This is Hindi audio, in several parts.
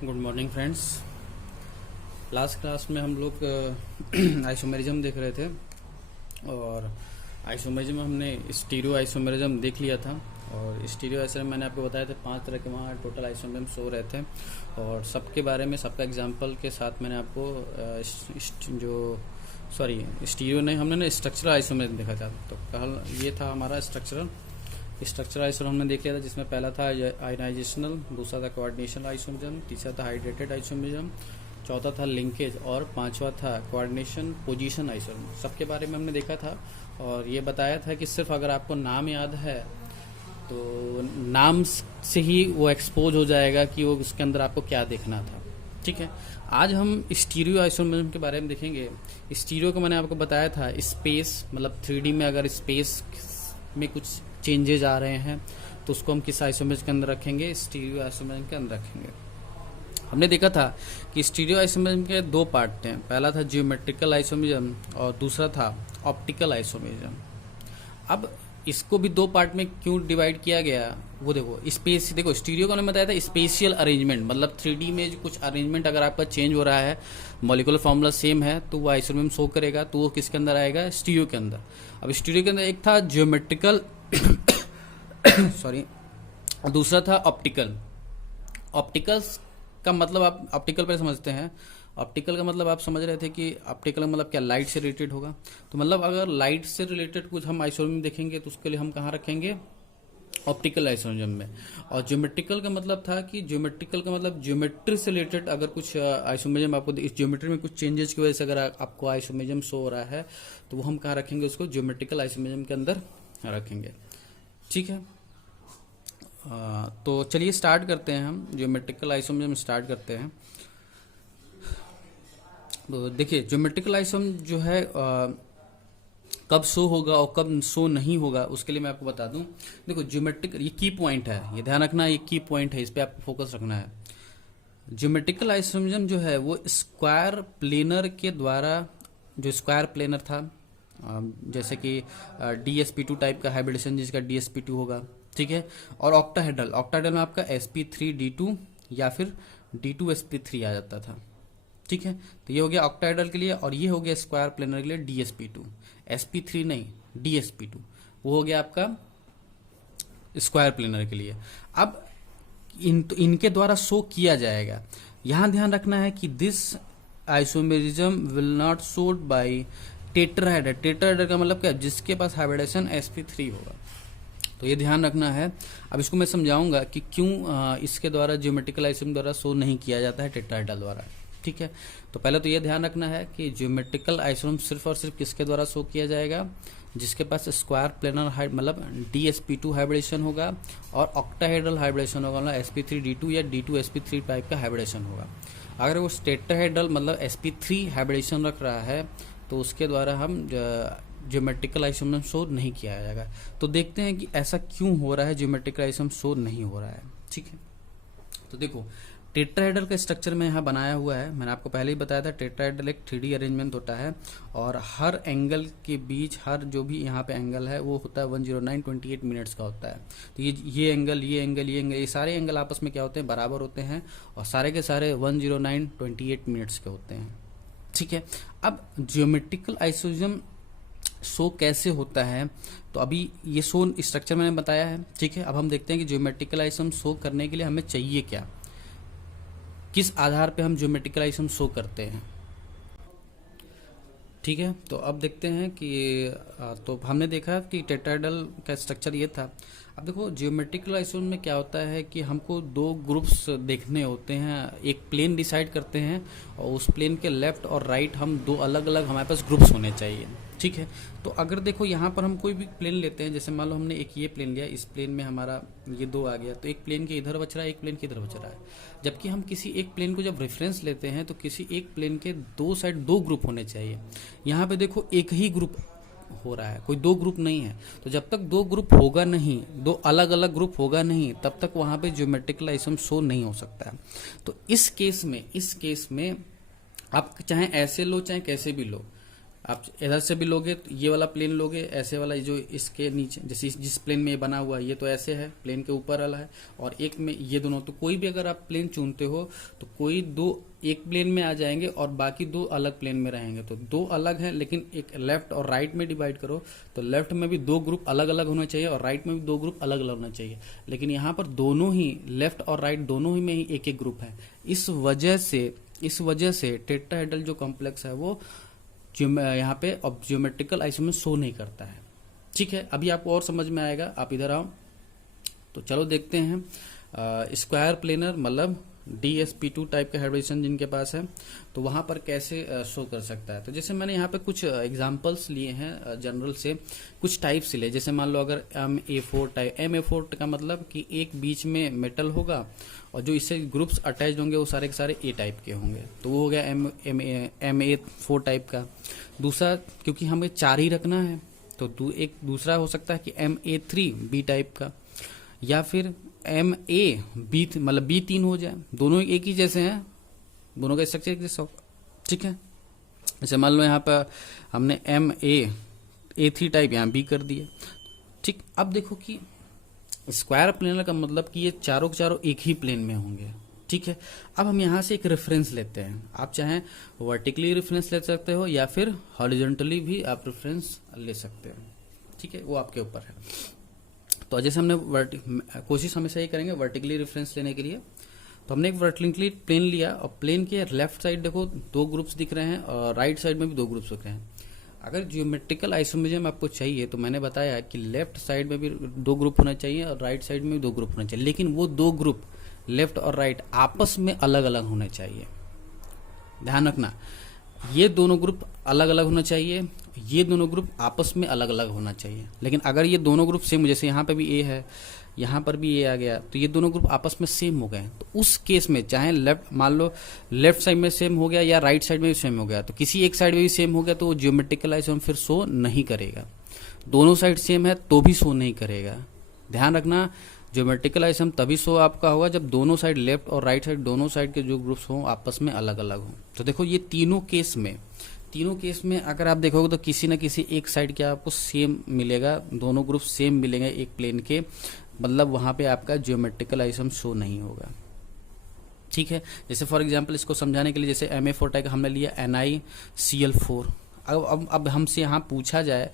Good morning friends. Last class में हम लोग आइसोमेरिज्म देख रहे थे और आइसोमेरिज्म में हमने स्टीरियो आइसोमेरिज्म देख लिया था। और स्टीरियो आइसोमेरिज्म मैंने आपको बताया था 5 तरह के वहाँ टोटल आइसोमेरिज्म शो रहे थे और सबके बारे में सबका एग्जांपल के साथ मैंने आपको स्टीरियो नहीं, हमने ना स्ट्रक्चरल आइसोमेरिज्म देखा था। तो कल ये था हमारा स्ट्रक्चरल आइसोमेरिज्म हमने देख लिया था, जिसमें पहला था आयनाइजेशनल, दूसरा था कोऑर्डिनेशन आइसोमेरिज्म, तीसरा था हाइड्रेटेड आइसोमेरिज्म, चौथा था लिंकेज और पांचवा था कोऑर्डिनेशन पोजीशन आइसोमेरिज्म। सबके बारे में हमने देखा था और ये बताया था कि सिर्फ अगर आपको नाम याद है तो नाम से ही वो एक्सपोज हो जाएगा कि वो उसके अंदर आपको क्या देखना था। ठीक है, आज हम स्टीरियो आइसोमेरिज्म के बारे में देखेंगे। स्टीरियो को मैंने आपको बताया था स्पेस, मतलब 3D में अगर स्पेस में कुछ चेंजेस आ रहे हैं तो उसको हम किस आइसोमेरिज्म के अंदर रखेंगे? स्टीरियो आइसोमेरिज्म के अंदर रखेंगे। हमने देखा था कि स्टीरियो आइसोमेरिज्म के 2 पार्ट थे। पहला था जियोमेट्रिकल आइसोमेरिज्म और दूसरा था ऑप्टिकल आइसोमेरिज्म। अब इसको भी 2 पार्ट में क्यों डिवाइड किया गया वो देखो। स्पेस देखो, स्टीरियो को मैंने बताया था स्पेशियल अरेंजमेंट, मतलब 3D में जो कुछ अरेंजमेंट अगर आपका चेंज हो रहा है, मॉलिक्यूलर फॉर्मूला सेम है तो वो आइसोमेरिज्म शो करेगा, तो वो किसके अंदर आएगा? स्टीरियो के अंदर। अब स्टीरियो के अंदर एक था जियोमेट्रिकल सॉरी, दूसरा था ऑप्टिकल। ऑप्टिकल का मतलब आप ऑप्टिकल पर समझते हैं। ऑप्टिकल का मतलब आप समझ रहे थे कि ऑप्टिकल का मतलब क्या? लाइट से रिलेटेड होगा। तो मतलब अगर लाइट से रिलेटेड कुछ हम आइसोमेरिज्म देखेंगे तो उसके लिए हम कहाँ रखेंगे? ऑप्टिकल आइसोमेरिज्म में। और ज्योमेट्रिकल का मतलब था कि ज्योमेट्रिकल का मतलब ज्योमेट्री से रिलेटेड अगर कुछ आइसोमेरिज्म आपको इस ज्योमेट्री में कुछ चेंजेस की वजह से अगर आपको आइसोमेरिज्म शो हो रहा है तो वो हम कहाँ रखेंगे? उसको ज्योमेट्रिकल आइसोमेरिज्म के अंदर रखेंगे। ठीक है, तो चलिए स्टार्ट करते हैं। हम ज्योमेट्रिकल आइसोमेरिज्म स्टार्ट करते हैं। तो देखिए ज्योमेट्रिकल आइसोमेरिज्म जो है कब शो होगा और कब शो नहीं होगा उसके लिए मैं आपको बता दूं। देखो ज्योमेट्रिकल, ये की पॉइंट है, ये ध्यान रखना, ये की पॉइंट है, इस पे आपको फोकस रखना है। ज्योमेट्रिकल आइसोमेरिज्म जो है वो स्क्वायर प्लेनर के द्वारा, जो स्क्वायर प्लेनर था जैसे कि DsP2 टाइप का हाइब्रिडेशन जिसका DsP2 होगा, ठीक है। और ऑक्टाहेड्रल में आपका sp3d2 या फिर d2sp3 आ जाता था, ठीक है। तो ये हो गया ऑक्टाहेड्रल के लिए और ये हो गया स्क्वायर प्लेनर के लिए DsP2। sp3 नहीं, DsP2 वो हो गया आपका स्क्वायर प्लेनर के लिए। अब इनके द्वारा शो किया जाएगा। यहां ध्यान रखना है कि this isomerism will not showed by tetrahedral. Tetrahedral का मतलब क्या? जिसके पास हाइब्रिडेशन sp3 होगा। तो ये ध्यान रखना है। अब इसको मैं समझाऊंगा कि क्यों इसके द्वारा ज्योमेट्रिकल आइसोमेरिज्म द्वारा शो नहीं किया जाता है टेट्राहेड्रल द्वारा, ठीक है। तो पहले तो ये ध्यान रखना है कि ज्योमेट्रिकल आइसोमेरिज्म सिर्फ और सिर्फ किसके द्वारा शो किया जाएगा? जिसके पास स्क्वायर प्लेनर मतलब DsP2 हाइब्रिडेशन होगा और ऑक्टाहेड्रल हाइब्रिडेशन होगा, मतलब sp3d2 या d2sp3 टाइप का हाइब्रिडेशन होगा। अगर वो टेट्राहेड्रल मतलब sp3 हाइब्रिडेशन रख रहा है तो उसके द्वारा हम ज्योमेट्रिकल आइसोमेरिज्म शो नहीं किया जाएगा। तो देखते हैं कि ऐसा क्यों हो रहा है, ज्योमेट्रिकल आइसोमेरिज्म शो नहीं हो रहा है, ठीक है। तो देखो टेट्राहेड्रल का स्ट्रक्चर में यहाँ बनाया हुआ है। मैंने आपको पहले ही बताया था टेट्राहेड्रल एक 3D अरेंजमेंट होता है और हर एंगल के बीच, हर जो भी यहाँ पे एंगल है वो होता है 109.28 मिनट्स का होता है। तो ये एंगल, ये एंगल, ये एंगल, ये सारे एंगल आपस में क्या होते हैं? बराबर होते हैं और सारे के सारे 109.28 मिनट्स के होते हैं, ठीक है। अब ज्योमेट्रिकल आइसोमेरिज्म शो कैसे होता है? तो अभी ये शो स्ट्रक्चर मैंने बताया है, ठीक है। अब हम देखते हैं कि ज्योमेट्रिकल आइसोमेरिज्म शो करने के लिए हमें चाहिए क्या, किस आधार पे हम ज्योमेट्रिकल आइसोमेरिज्म शो करते हैं, ठीक है। तो अब देखते हैं कि तो हमने देखा कि टेट्राहेड्रल का स्ट्रक्चर ये था। अब देखो ज्योमेट्रिकल आइसोमेरिज्म में क्या होता है कि हमको 2 ग्रुप्स देखने होते हैं। एक प्लेन डिसाइड करते हैं और उस प्लेन के लेफ्ट और राइट हम 2 अलग अलग हमारे पास ग्रुप्स होने चाहिए, ठीक है। तो अगर देखो यहाँ पर हम कोई भी प्लेन लेते हैं, जैसे मान लो हमने एक ये प्लेन लिया, इस प्लेन में हमारा ये 2 आ गया, तो एक प्लेन के इधर बच रहा है, एक प्लेन के इधर बच रहा है। जबकि हम किसी एक प्लेन को जब रेफरेंस लेते हैं तो किसी एक प्लेन के 2 साइड 2 ग्रुप होने चाहिए। यहाँ पे देखो एक ही ग्रुप हो रहा है, कोई 2 ग्रुप नहीं है। तो जब तक 2 ग्रुप होगा नहीं, 2 अलग अलग ग्रुप होगा नहीं, तब तक वहां पे ज्योमेट्रिकल आइसोमेरिज्म शो नहीं हो सकता है। तो इस केस में आप चाहे ऐसे लो चाहे कैसे भी लो, आप इधर से भी लोगे तो ये वाला प्लेन लोगे, ऐसे वाला जो इसके नीचे जैसे जिस प्लेन में ये बना हुआ है ये तो ऐसे है, प्लेन के ऊपर वाला है, और एक में ये दोनों, तो कोई भी अगर आप प्लेन चुनते हो तो कोई दो एक प्लेन में आ जाएंगे और बाकी दो अलग प्लेन में रहेंगे। तो दो अलग हैं, लेकिन एक लेफ्ट और राइट में डिवाइड करो तो लेफ्ट में भी दो ग्रुप अलग अलग होना चाहिए और राइट में भी दो ग्रुप अलग अलग होना चाहिए, लेकिन यहाँ पर दोनों ही लेफ्ट और राइट दोनों ही में ही एक एक ग्रुप है। इस वजह से टेट्राहेड्रल जो कॉम्प्लेक्स है वो यहाँ पे अब ज्योमेट्रिकल आइसोमेर शो नहीं करता है। ठीक है, अभी आपको और समझ में आएगा, आप इधर आओ। तो चलो देखते हैं स्क्वायर प्लेनर मतलब DSP2 टाइप का हाइब्रिडेशन जिनके पास है तो वहां पर कैसे शो कर सकता है। तो जैसे मैंने यहाँ पे कुछ एग्जांपल्स लिए हैं जनरल से, कुछ टाइप्स लिए। जैसे मान लो अगर MA4 टाइप, MA4 का मतलब कि एक बीच में मेटल होगा और जो इससे ग्रुप्स अटैच होंगे वो सारे के सारे A टाइप के होंगे, तो वो हो गया MA4 टाइप का। दूसरा, क्योंकि हमें 4 ही रखना है तो एक दूसरा हो सकता है कि MA3 B टाइप का, या फिर MA B मतलब B3 हो जाए, दोनों एक ही जैसे हैं, दोनों का स्ट्रक्चर एक जैसा होगा। ठीक है, जैसे मान लो यहाँ पर हमने MA3 टाइप यहाँ B कर दिया। ठीक, अब देखो कि स्क्वायर प्लेनर का मतलब कि ये चारों के चारों एक ही प्लेन में होंगे। ठीक है, अब हम यहाँ से एक रेफरेंस लेते हैं। आप चाहें वर्टिकली रेफरेंस ले सकते हो या फिर हॉरिजॉन्टली भी आप रेफरेंस ले सकते हो। ठीक है, वो आपके ऊपर है। तो जैसे हमने कोशिश हमेशा ये करेंगे वर्टिकली रेफरेंस लेने के लिए। तो हमने एक वर्टिकली प्लेन लिया और प्लेन के लेफ्ट साइड देखो दो ग्रुप्स दिख रहे हैं और राइट साइड में भी दो ग्रुप्स दिख रहे हैं। अगर ज्योमेट्रिकल आइसोमेरिज्म आपको चाहिए तो मैंने बताया कि लेफ्ट साइड में भी दो ग्रुप होना चाहिए और राइट साइड में भी दो ग्रुप होना चाहिए, लेकिन वो दो ग्रुप लेफ्ट और राइट आपस में अलग अलग होने चाहिए। ध्यान रखना, ये दोनों ग्रुप अलग अलग होना चाहिए, ये दोनों ग्रुप आपस में अलग अलग होना चाहिए। लेकिन अगर ये दोनों ग्रुप सेम, जैसे यहाँ पे भी ए है, यहाँ पर भी ए आ गया, तो ये दोनों ग्रुप आपस में सेम हो गए, तो उस केस में चाहे लेफ्ट, मान लो लेफ्ट साइड में सेम हो गया या राइट साइड में भी सेम हो गया, तो किसी एक साइड में भी सेम हो गया तो ज्योमेट्रिकल आइसोमेर फिर शो नहीं करेगा। दोनों साइड सेम है तो भी शो नहीं करेगा। ध्यान रखना, ज्योमेट्रिकल आइसोमेर तभी शो आपका होगा जब दोनों साइड लेफ्ट और राइट साइड दोनों साइड के जो ग्रुप्स हों आपस में अलग अलग हों। तो देखो ये तीनों केस में अगर आप देखोगे तो किसी न किसी एक साइड के आपको सेम मिलेगा, दोनों ग्रुप सेम मिलेंगे एक प्लेन के, मतलब वहां पे आपका ज्योमेट्रिकल आइसोमेर शो नहीं होगा। ठीक है, जैसे फॉर एग्जांपल इसको समझाने के लिए, जैसे MA4 टाइप हमने लिया NiCl4। अब हमसे यहाँ पूछा जाए,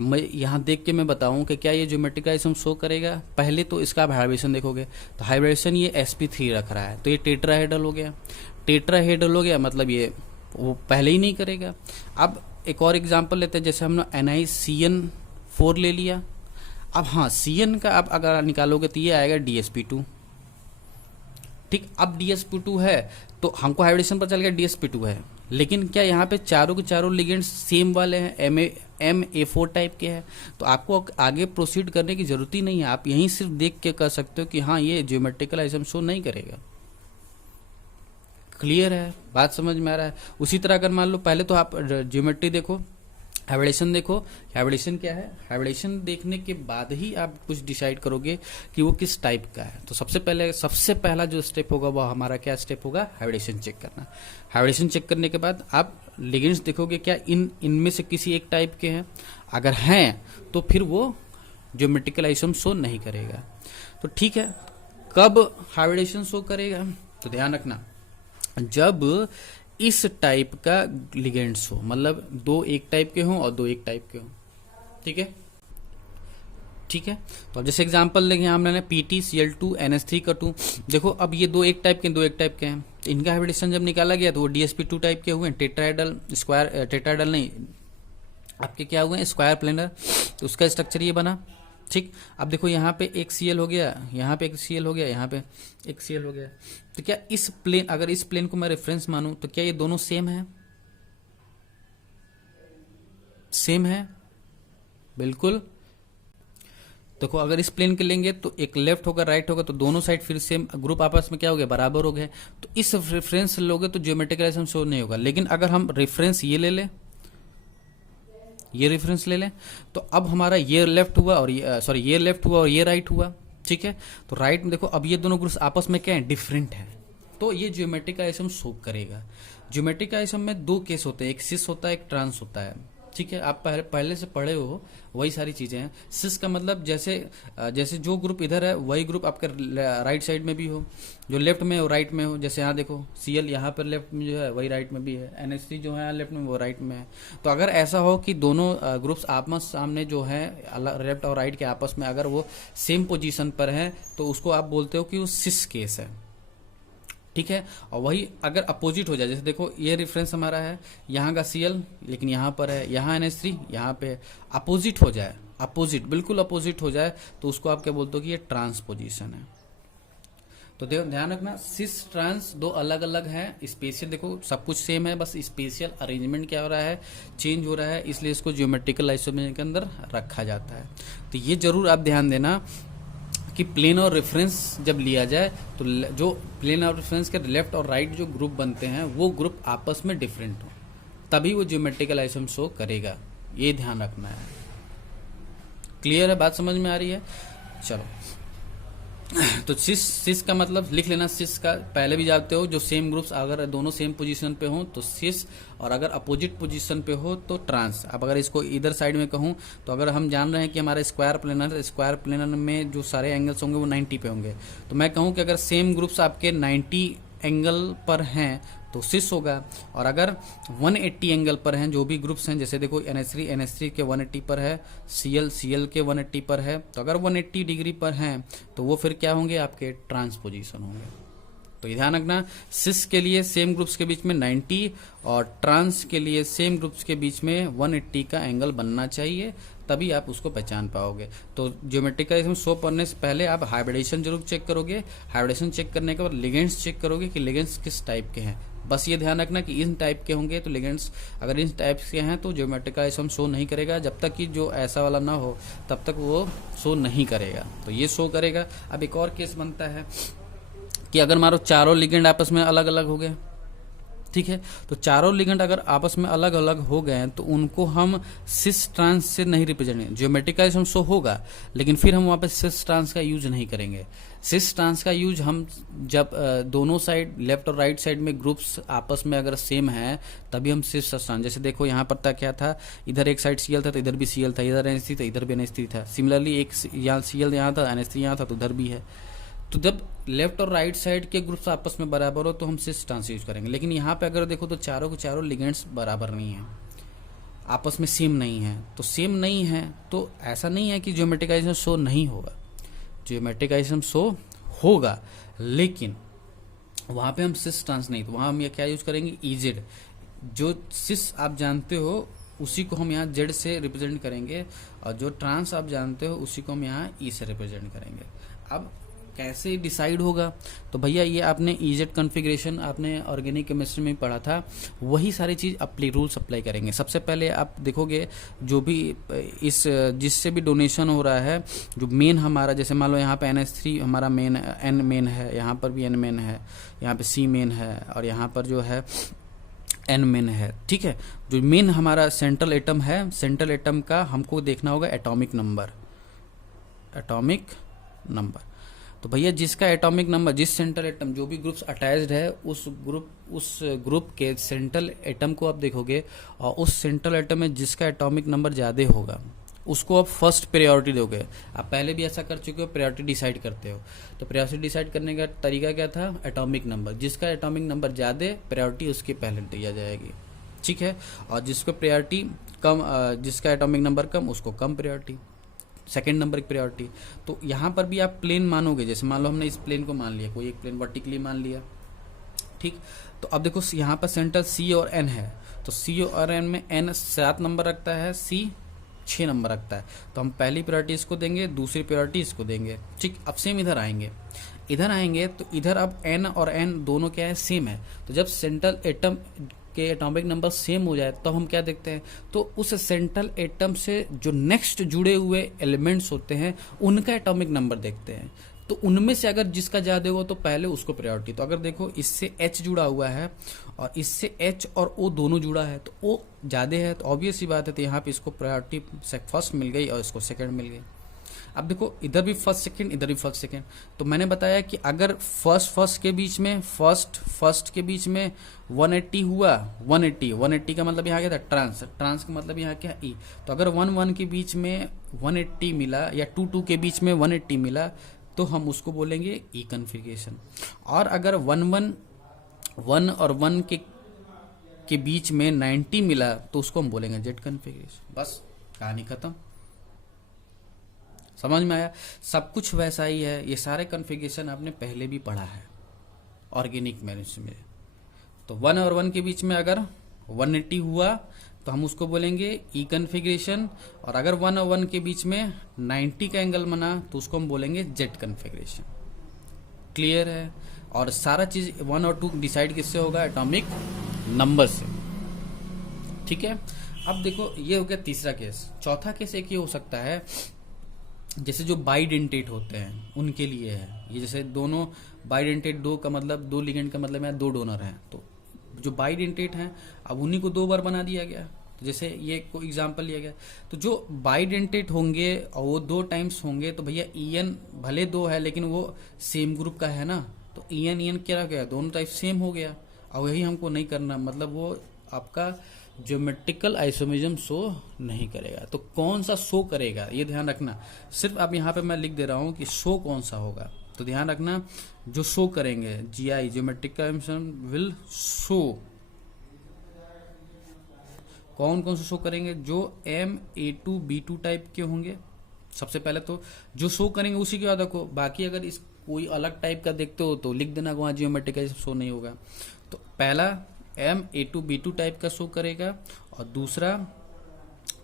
मैं यहाँ देख के मैं बताऊं कि क्या ये ज्योमेट्रिकल आइसोमेर शो करेगा। पहले तो इसका आप हाइब्रिडेशन देखोगे तो हाइब्रिडेशन ये sp3 रख रहा है, तो ये टेट्राहेड्रल हो गया। टेट्राहेड्रल हो गया मतलब ये वो पहले ही नहीं करेगा। अब एक और एग्जांपल लेते हैं, जैसे हमने NiCN4 ले लिया। अब हाँ, CN का आप अगर निकालोगे तो ये आएगा DSP2। ठीक, अब DSP2 है तो हमको हाइब्रिडेशन पर चल गया DSP2 है, लेकिन क्या यहाँ पे चारों के चारों लिगेंड्स सेम वाले हैं, MA4 टाइप के हैं, तो आपको आगे प्रोसीड करने की जरूरत ही नहीं है। आप यहीं सिर्फ देख के कर सकते हो कि हाँ ये ज्योमेट्रिकल आइसोमेर शो नहीं करेगा। क्लियर है, बात समझ में आ रहा है। उसी तरह अगर मान लो पहले तो आप ज्योमेट्री देखो, हाइब्रिडेशन देखो। हाइब्रिडेशन क्या है, हाइब्रिडेशन देखने के बाद ही आप कुछ डिसाइड करोगे कि वो किस टाइप का है। तो सबसे पहला जो स्टेप होगा वो हमारा क्या स्टेप होगा, हाइब्रिडेशन चेक करना। हाइब्रिडेशन चेक करने के बाद आप लिगेंड्स देखोगे क्या इनमें से किसी एक टाइप के हैं, अगर हैं तो फिर वो ज्योमेट्रिकल आइसोमेर शो नहीं करेगा। तो ठीक है, कब हाइब्रिडेशन शो करेगा, तो ध्यान रखना जब इस टाइप का लिगेंड्स हो, मतलब दो एक टाइप के हों और दो एक टाइप के हों। ठीक है, ठीक है। तो अब जैसे एग्जांपल लेंगे हमने PtCl2 NH3 का 2। देखो अब ये दो एक टाइप के हैं, तो इनका हाइब्रिडेशन जब निकाला गया तो वो DSP2 टाइप के हुए, टेट्राहेड्रल नहीं, आपके क्या हुए, स्क्वायर प्लेनर, तो उसका स्ट्रक्चर ये बना। ठीक, अब देखो यहाँ पे एक Cl हो गया, यहाँ पे एक Cl हो गया, यहाँ पे एक Cl हो गया, तो क्या इस प्लेन, अगर इस प्लेन को मैं रेफरेंस मानूं तो क्या ये दोनों सेम है? सेम है, बिल्कुल। देखो अगर इस प्लेन के लेंगे तो एक लेफ्ट होगा राइट होगा, तो दोनों साइड फिर सेम ग्रुप आपस में क्या हो गया, बराबर हो गए। तो इस रेफरेंस लोगे तो ज्योमेट्रिकल आइसोमेर शो नहीं होगा। लेकिन अगर हम रेफरेंस ये ले लें, ये रेफरेंस ले लें, तो अब हमारा ये लेफ्ट हुआ और ये लेफ्ट हुआ और ये राइट हुआ। ठीक है, तो राइट में देखो अब ये दोनों ग्रुप्स आपस में क्या है, डिफरेंट है। तो ये ज्योमेट्रिक आइसम शो करेगा। ज्योमेट्रिक आइसम में दो केस होते हैं, एक सिस होता है, एक ट्रांस होता है। ठीक है, आप पहले से पढ़े हो, वही सारी चीजें हैं। सिस का मतलब जैसे जो ग्रुप इधर है वही ग्रुप आपके राइट साइड में भी हो, जो लेफ्ट में हो राइट में हो। जैसे यहाँ देखो Cl यहाँ पर लेफ्ट में जो है वही राइट में भी है, NH3 जो है लेफ्ट में वो राइट में है। तो अगर ऐसा हो कि दोनों ग्रुप्स आमने सामने जो है लेफ्ट और राइट के आपस में अगर वो सेम पोजीशन पर है तो उसको आप बोलते हो कि वो सिस केस है। ठीक है, और वही अगर अपोजिट हो जाए, जैसे देखो ये रेफरेंस हमारा है, यहाँ का Cl लेकिन यहाँ पर है, यहाँ NH3 यहाँ पे अपोजिट हो जाए, अपोजिट बिल्कुल अपोजिट हो जाए तो उसको आप क्या बोलते हो कि ये ट्रांस पोजीशन है। तो ध्यान रखना, सिस ट्रांस दो अलग अलग हैं। स्पेशियल देखो सब कुछ सेम है, बस स्पेशियल अरेंजमेंट क्या हो रहा है, चेंज हो रहा है, इसलिए इसको ज्योमेट्रिकल आइसोमेर के अंदर रखा जाता है। तो ये जरूर आप ध्यान देना कि प्लेन और रेफरेंस जब लिया जाए तो जो प्लेन और रेफरेंस के लेफ्ट और राइट जो ग्रुप बनते हैं वो ग्रुप आपस में डिफरेंट हो, तभी वो ज्योमेट्रिकल आइसम शो करेगा। ये ध्यान रखना है। क्लियर है, बात समझ में आ रही है? चलो, तो सिस का मतलब लिख लेना। सिस का पहले भी जानते हो, जो सेम ग्रुप्स अगर दोनों सेम पोजीशन पे हो तो सिस, और अगर अपोजिट पोजीशन पे हो तो ट्रांस। अब अगर इसको इधर साइड में कहूँ तो अगर हम जान रहे हैं कि हमारा स्क्वायर प्लेनर में जो सारे एंगल्स होंगे वो 90 पे होंगे, तो मैं कहूँ कि अगर सेम ग्रुप्स आपके 90 एंगल पर हैं तो सिस होगा, और अगर 180 एंगल पर हैं जो भी ग्रुप्स हैं, जैसे देखो NH3 के 180 पर है, Cl के 180 पर है, तो अगर 180 डिग्री पर हैं तो वो फिर क्या होंगे, आपके ट्रांसपोजिशन होंगे। तो ध्यान रखना, सिस के लिए सेम ग्रुप्स के बीच में 90 और ट्रांस के लिए सेम ग्रुप्स के बीच में 180 का एंगल बनना चाहिए, तभी आप उसको पहचान पाओगे। तो ज्योमेट्रिक आइसम शो करने से पहले आप हाइब्रिडेशन जरूर चेक करोगे। हाइब्रिडेशन चेक करने के बाद लिगेंड्स चेक करोगे कि लिगेंड्स किस टाइप के हैं। बस ये ध्यान रखना कि इन टाइप के होंगे तो लिगेंड्स अगर इन टाइप के हैं तो ज्योमेट्रिक आइसम शो नहीं करेगा। जब तक कि जो ऐसा वाला ना हो तब तक वो शो नहीं करेगा। तो ये शो करेगा। अब एक और केस बनता है कि अगर मारो चारों लिगेंड आपस में अलग अलग हो गए, ठीक है, तो चारों लिगेंड अगर आपस में अलग अलग हो गए तो उनको हम सिस ट्रांस से नहीं रिप्रेजेंट करेंगे। ज्योमेट्रिक आइसम शो होगा लेकिन फिर हम वहाँ पे सिस ट्रांस का यूज नहीं करेंगे। सिस ट्रांस का यूज हम जब दोनों साइड लेफ्ट और राइट साइड में ग्रुप्स आपस में अगर सेम है तभी हम सिस ट्रांस। जैसे देखो यहाँ पर था क्या था, इधर एक साइड Cl था तो इधर भी Cl था, इधर NH3 था इधर भी NH3 था। सिमिलरली एक यहाँ Cl यहाँ था, NH3 यहाँ था तो उधर भी है। तो जब लेफ्ट और राइट साइड के ग्रुप्स आपस में बराबर हो तो हम सिस ट्रांस यूज करेंगे। लेकिन यहाँ पे अगर देखो तो चारों के चारों लिगेंड्स बराबर नहीं है, आपस में सेम नहीं है। तो सेम नहीं है तो ऐसा नहीं है कि ज्योमेट्रिक आइसम शो नहीं होगा, ज्योमेट्रिक आइसम शो होगा, लेकिन वहाँ पे हम सिस ट्रांस नहीं, तो वहाँ हम ये क्या यूज करेंगे, EZ। जो सिस आप जानते हो उसी को हम यहाँ Z से रिप्रेजेंट करेंगे, और जो ट्रांस आप जानते हो उसी को हम यहाँ E से रिप्रेजेंट करेंगे। अब कैसे डिसाइड होगा, तो भैया ये आपने EZ कॉन्फ़िगरेशन आपने ऑर्गेनिक केमिस्ट्री में पढ़ा था, वही सारी चीज़ रूल्स अप्लाई करेंगे। सबसे पहले आप देखोगे जो भी इस जिससे भी डोनेशन हो रहा है, जो मेन हमारा, जैसे मान लो यहाँ पे NH3 हमारा मेन N मेन है, यहाँ पर भी N मेन है, यहाँ पे C मेन है, और यहाँ पर जो है N मेन है। ठीक है, जो मेन हमारा सेंट्रल एटम है, सेंट्रल एटम का हमको देखना होगा एटॉमिक नंबर, एटॉमिक नंबर। तो भैया जिसका एटॉमिक नंबर, जिस सेंट्रल एटम जो भी ग्रुप्स अटैच्ड है उस ग्रुप के सेंट्रल एटम को आप देखोगे, और उस सेंट्रल एटम में जिसका एटॉमिक नंबर ज़्यादा होगा उसको आप फर्स्ट प्रायोरिटी दोगे। आप पहले भी ऐसा कर चुके हो, प्रायोरिटी डिसाइड करते हो। तो प्रायोरिटी डिसाइड करने का तरीका क्या था, एटॉमिक नंबर। जिसका एटॉमिक नंबर ज़्यादा, प्रायोरिटी उसकी पहले दिया जाएगी। ठीक है, और जिसको प्रायोरिटी कम, जिसका एटॉमिक नंबर कम उसको कम प्रायोरिटी, सेकेंड नंबर की प्रायोरिटी। तो यहाँ पर भी आप प्लेन मानोगे, जैसे मान लो हमने इस प्लेन को मान लिया, कोई एक प्लेन वर्टिकली मान लिया, ठीक। तो अब देखो यहाँ पर सेंटर C और N है, तो C और N में N 7 नंबर रखता है, C 6 नंबर रखता है। तो हम पहली प्रायोरिटी इसको देंगे, दूसरी प्रायोरिटी इसको देंगे। ठीक, अब सेम इधर आएंगे तो इधर अब N और N दोनों क्या है, सेम है। तो जब सेंट्रल एटम के एटॉमिक नंबर सेम हो जाए तो हम क्या देखते हैं, तो उस सेंट्रल एटम से जो नेक्स्ट जुड़े हुए एलिमेंट्स होते हैं उनका एटॉमिक नंबर देखते हैं। तो उनमें से अगर जिसका ज़्यादा हो तो पहले उसको प्रायोरिटी। तो अगर देखो इससे H जुड़ा हुआ है और इससे H और O दोनों जुड़ा है तो O ज़्यादा है, तो ऑब्वियस सी बात है, तो यहाँ पे इसको प्रायोरिटी फर्स्ट मिल गई और इसको सेकंड मिल गई। अब देखो इधर भी फर्स्ट सेकंड, इधर भी फर्स्ट सेकंड, तो मैंने बताया कि अगर फर्स्ट के बीच में फर्स्ट के बीच में 180 हुआ, 180 का मतलब यहाँ क्या था, ट्रांस का मतलब यहाँ क्या, ई। तो अगर 1 के बीच में 180 मिला या 2 के बीच में 180 मिला तो हम उसको बोलेंगे ई कन्फिग्रेशन। और अगर 1 और 1 के बीच में 90 मिला तो उसको हम बोलेंगे जेड कन्फिग्रेशन। बस कहानी खत्म। समझ में आया? सब कुछ वैसा ही है, ये सारे कन्फिग्रेशन आपने पहले भी पढ़ा है ऑर्गेनिक मैनेज में। तो 1 और 1 के बीच में अगर 180 हुआ तो हम उसको बोलेंगे ई कन्फिग्रेशन, और अगर 1 और 1 के बीच में 90 का एंगल बना तो उसको हम बोलेंगे जेड कन्फिग्रेशन। क्लियर है? और सारा चीज 1 और 2 डिसाइड किससे होगा, एटॉमिक नंबर से। ठीक है, अब देखो ये हो गया तीसरा केस। चौथा केस एक ये हो सकता है जैसे जो बाइडेंटेट होते हैं उनके लिए है ये, जैसे दोनों बाइडेंटेट, दो का मतलब दो लिगेंड का मतलब है दो डोनर हैं, तो जो बाइडेंटेट हैं अब उन्हीं को 2 बार बना दिया गया। तो जैसे ये को एग्जांपल लिया गया, तो जो बाइडेंटेट होंगे और वो 2 टाइम्स होंगे तो भैया ईएन भले 2 है लेकिन वो सेम ग्रुप का है ना, तो ईएन क्या गया, दोनों टाइप सेम हो गया। और वही हमको नहीं करना, मतलब वो आपका ज्योमेट्रिकल आइसोमेरिज्म शो नहीं करेगा। तो कौन सा शो करेगा ये ध्यान रखना। सिर्फ अब यहाँ पे मैं लिख दे रहा हूँ कि शो कौन सा होगा, तो ध्यान रखना जो शो करेंगे GI geometrical isomerism will show, कौन कौन से शो करेंगे, जो MA2 B2 टाइप के होंगे। सबसे पहले तो जो शो करेंगे उसी की याद रखो, बाकी अगर इस कोई अलग टाइप का देखते हो तो लिख देना वहां ज्योमेट्रिकल शो नहीं होगा। तो पहला MA2 B2 टाइप का शो करेगा, और दूसरा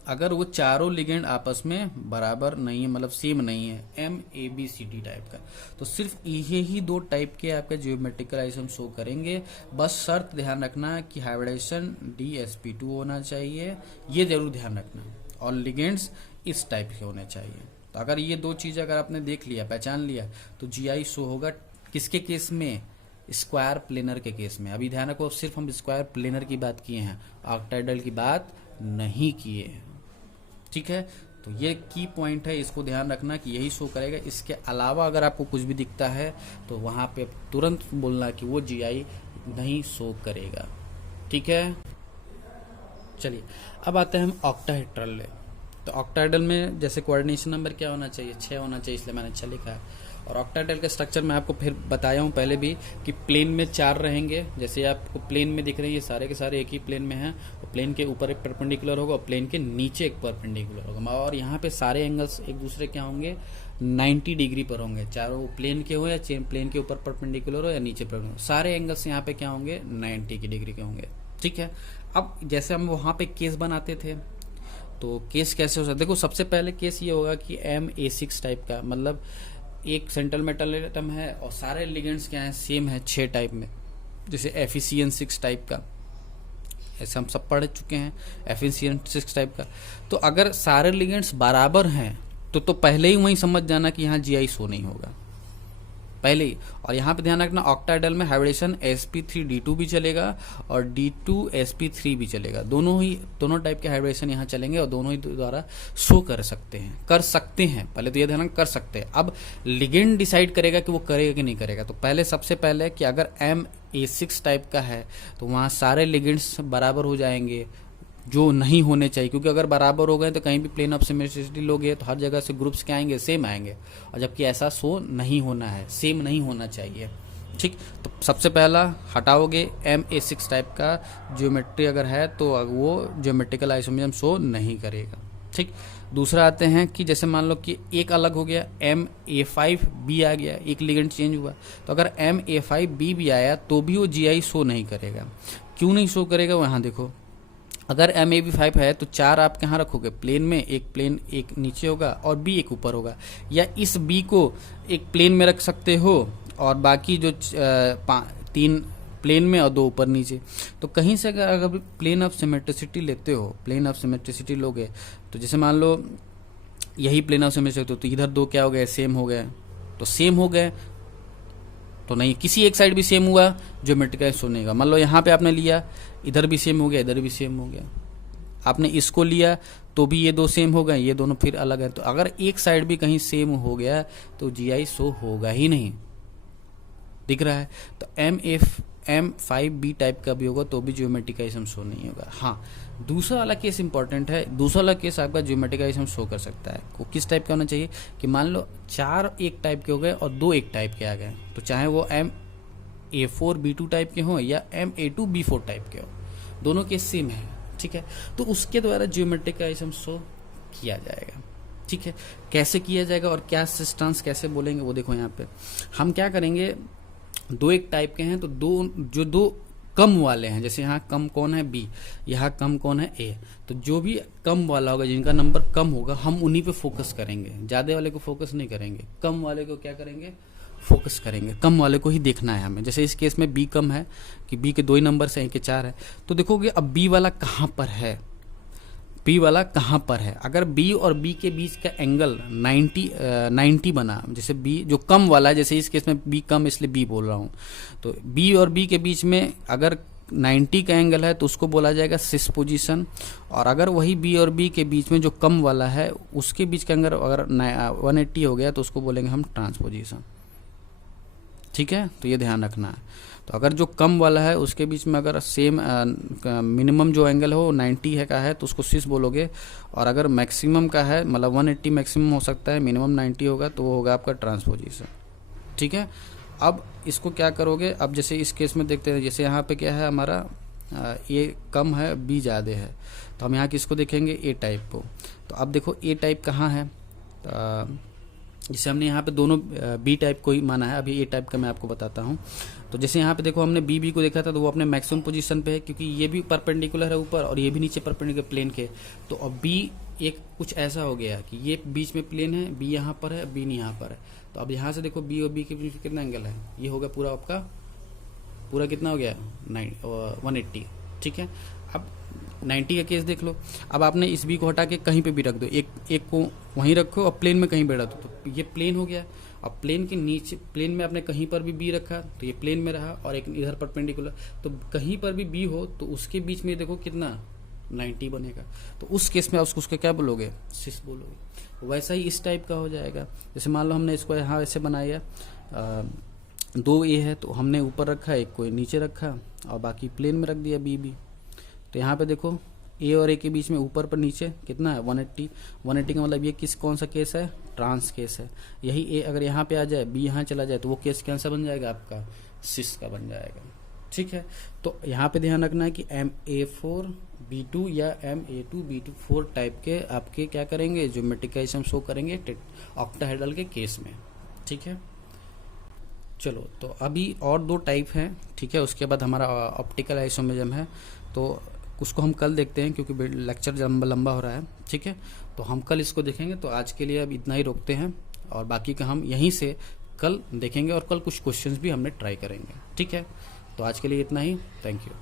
अगर वो चारों लिगेंड आपस में बराबर नहीं है, मतलब सेम नहीं है, MABCD टाइप का। तो सिर्फ ये ही 2 टाइप के आपके ज्योमेट्रिकल आइसोम शो करेंगे। बस शर्त ध्यान रखना कि हाइब्रिडाइजेशन DsP2 होना चाहिए, ये जरूर ध्यान रखना, और लिगेंड्स इस टाइप के होने चाहिए। तो अगर ये 2 चीज अगर आपने देख लिया, पहचान लिया, तो GI शो होगा किसके केस में, स्क्वायर प्लेनर के केस में। अभी ध्यान रखो सिर्फ हम स्क्वायर प्लेनर की बात किए हैं, ऑक्टाहेड्रल की बात नहीं किए हैं। ठीक है, तो ये की पॉइंट है, इसको ध्यान रखना कि यही शो करेगा। इसके अलावा अगर आपको कुछ भी दिखता है तो वहां पे तुरंत बोलना कि वो जीआई नहीं शो करेगा। ठीक है, चलिए अब आते हैं हम ऑक्टाहेड्रल। तो ऑक्टाहेड्रल में जैसे कोऑर्डिनेशन नंबर क्या होना चाहिए, 6 होना चाहिए, इसलिए मैंने 6 लिखा है। और ऑक्टाहेड्रल का स्ट्रक्चर मैं आपको फिर बताया हूँ पहले भी कि प्लेन में 4 रहेंगे। जैसे आपको प्लेन में दिख रहे हैं ये सारे के सारे एक ही प्लेन में हैं, और प्लेन के ऊपर एक परपेंडिकुलर होगा और प्लेन के नीचे एक परपेंडिकुलर होगा, और यहाँ पे सारे एंगल्स एक दूसरे क्या होंगे, 90 डिग्री पर होंगे, चारों प्लेन के हो या प्लेन के ऊपर परपेंडिकुलर हो या नीचे परपेंडिकुलर, सारे एंगल्स यहाँ पे क्या होंगे, 90 की डिग्री के होंगे। ठीक है, अब जैसे हम वहाँ पे केस बनाते थे तो केस कैसे हो सकता है, देखो सबसे पहले केस ये होगा कि MA6 टाइप का, मतलब एक सेंट्रल मेटल एटम है और सारे लिगेंड्स क्या हैं, सेम है 6 टाइप में। जैसे FeCN6 टाइप का, ऐसे हम सब पढ़ चुके हैं FeCN6 टाइप का। तो अगर सारे लिगेंड्स बराबर हैं तो पहले ही वही समझ जाना कि यहाँ GI शो नहीं होगा पहले ही। और यहाँ पे ध्यान रखना ऑक्टाहेड्रल में हाइब्रिडेशन sp3d2 भी चलेगा और d2sp3 भी चलेगा, दोनों टाइप के हाइब्रिडेशन यहाँ चलेंगे और दोनों ही द्वारा शो कर सकते हैं। पहले तो ये ध्यान कर सकते हैं। अब लिगेंड डिसाइड करेगा कि वो करेगा कि नहीं करेगा। तो पहले सबसे पहले कि अगर MA6 टाइप का है तो वहाँ सारे लिगेंड्स बराबर हो जाएंगे जो नहीं होने चाहिए, क्योंकि अगर बराबर हो गए तो कहीं भी प्लेन ऑफ सिमेट्रिसिटी लोगे तो हर जगह से ग्रुप्स क्या आएंगे, सेम आएंगे, और जबकि ऐसा शो नहीं होना है, सेम नहीं होना चाहिए। ठीक, तो सबसे पहला हटाओगे MA6 टाइप का ज्योमेट्री अगर है तो वो ज्योमेट्रिकल आइसोमेरिज्म शो नहीं करेगा। ठीक, दूसरा आते हैं कि जैसे मान लो कि एक अलग हो गया, MA5B आ गया, एक लिगेंड चेंज हुआ, तो अगर MA5B भी आया तो भी वो GI शो नहीं करेगा। क्यों नहीं शो करेगा, वहाँ देखो, अगर MAB5 है तो 4 आप कहाँ रखोगे, प्लेन में, एक प्लेन एक नीचे होगा और B एक ऊपर होगा, या इस B को एक प्लेन में रख सकते हो और बाकी जो 3 प्लेन में और 2 ऊपर नीचे। तो कहीं से अगर प्लेन ऑफ सिमेट्रिसिटी लेते हो, प्लेन ऑफ सिमेट्रिसिटी लोगे, तो जैसे मान लो यही प्लेन ऑफ सिमेट्रिसिटी, तो इधर 2 क्या हो गए, सेम हो गए, तो सेम हो गए तो नहीं, किसी एक साइड भी सेम हुआ ज्योमेट्रिकल शो नहीं होगा। मान लो यहाँ पे आपने लिया, इधर भी सेम हो गया, इधर भी सेम हो गया, आपने इसको लिया तो भी ये दो सेम हो गए, ये दोनों फिर अलग है। तो अगर एक साइड भी कहीं सेम हो गया तो GI शो होगा ही नहीं। दिख रहा है? तो M5B टाइप का भी होगा तो भी ज्योमेट्रिक आइसम शो नहीं होगा। हाँ, दूसरा वाला केस इंपॉर्टेंट है। दूसरा वाला केस आपका ज्योमेट्रिक आइसम शो कर सकता है। वो किस टाइप का होना चाहिए कि मान लो 4 एक टाइप के हो गए और 2 एक टाइप के आ गए, तो चाहे वो MA4B2 टाइप के हों या MA2B4 टाइप के हो, दोनों केस सेम है। ठीक है, तो उसके द्वारा ज्योमेट्रिक आइसम शो किया जाएगा। ठीक है, कैसे किया जाएगा और क्या सिस्टेंस कैसे बोलेंगे वो देखो। यहाँ पे हम क्या करेंगे, 2 एक टाइप के हैं तो दो कम वाले हैं, जैसे यहाँ कम कौन है B, यहाँ कम कौन है A, तो जो भी कम वाला होगा, जिनका नंबर कम होगा, हम उन्हीं पे फोकस करेंगे, ज्यादा वाले को फोकस नहीं करेंगे। कम वाले को क्या करेंगे, फोकस करेंगे, कम वाले को ही देखना है हमें। जैसे इस केस में B कम है कि B के 2 ही नंबर से, A के 4 है, तो देखोगे अब B वाला कहाँ पर है, B वाला कहाँ पर है। अगर B और B के बीच का एंगल 90 बना, जैसे B जो कम वाला है, जैसे इस केस में B कम इसलिए B बोल रहा हूँ, तो B और B के बीच में अगर 90 का एंगल है तो उसको बोला जाएगा सिस पोजीशन। और अगर वही B और B के बीच में जो कम वाला है उसके बीच का एंगल अगर 180 हो गया तो उसको बोलेंगे हम ट्रांसपोजिशन। ठीक है, तो ये ध्यान रखना है। तो अगर जो कम वाला है उसके बीच में अगर सेम मिनिमम जो एंगल हो 90 है का है तो उसको सिस बोलोगे, और अगर मैक्सिमम का है, मतलब 180 मैक्सिमम हो सकता है, मिनिमम 90 होगा, तो वो होगा आपका ट्रांसपोजिशन। ठीक है, अब इसको क्या करोगे, अब जैसे इस केस में देखते हैं, जैसे यहाँ पे क्या है हमारा A कम है B ज़्यादा है, तो हम यहाँ किसको देखेंगे, A टाइप को। तो अब देखो A टाइप कहाँ है, जैसे हमने यहाँ पे दोनों B टाइप को ही माना है, अभी A टाइप का मैं आपको बताता हूँ। तो जैसे यहाँ पे देखो हमने B को देखा था तो वो अपने मैक्सिमम पोजीशन पे है, क्योंकि ये भी परपेंडिकुलर है ऊपर और ये भी नीचे परपेंडिकुलर प्लेन के। तो अब B एक कुछ ऐसा हो गया कि ये बीच में प्लेन है, B यहाँ पर है, B नहीं यहाँ पर है। तो अब यहाँ से देखो B और B के बीच कितना एंगल है, ये होगा पूरा आपका, पूरा कितना हो गया 180। ठीक है, अब 90 का केस देख लो। अब आपने इस B को हटा के कहीं पे भी रख दो, एक को वहीं रखो और प्लेन में कहीं पे रख दो, तो ये प्लेन हो गया। अब प्लेन के नीचे, प्लेन में आपने कहीं पर भी B रखा तो ये प्लेन में रहा, और एक इधर परपेंडिकुलर, तो कहीं पर भी B हो तो उसके बीच में देखो कितना 90 बनेगा। तो उस केस में आप उसको क्या बोलोगे, सिस बोलोगे। वैसा ही इस टाइप का हो जाएगा। जैसे मान लो हमने इसको यहाँ ऐसे बनाया, 2 A है तो हमने ऊपर रखा, एक को नीचे रखा और बाकी प्लेन में रख दिया B। तो यहाँ पे देखो A और A के बीच में ऊपर पर नीचे कितना है 180 का मतलब ये कौन सा केस है, ट्रांस केस है। यही A अगर यहाँ पे आ जाए, B यहाँ चला जाए, तो वो केस कैसा बन जाएगा आपका, सिस का बन जाएगा। ठीक है, तो यहाँ पे ध्यान रखना है कि MA4B2 या MA2B4 टाइप के आपके क्या करेंगे, ज्योमेट्रिक आइसम शो करेंगे ऑक्टाहेड्रल के केस में। ठीक है, चलो तो अभी और 2 टाइप हैं। ठीक है, उसके बाद हमारा ऑप्टिकल आइसोमेरिज्म है, तो उसको हम कल देखते हैं क्योंकि लेक्चर लंबा हो रहा है। ठीक है, तो हम कल इसको देखेंगे। तो आज के लिए अब इतना ही रोकते हैं और बाकी का हम यहीं से कल देखेंगे, और कल कुछ क्वेश्चंस भी हमने ट्राई करेंगे। ठीक है, तो आज के लिए इतना ही। Thank you.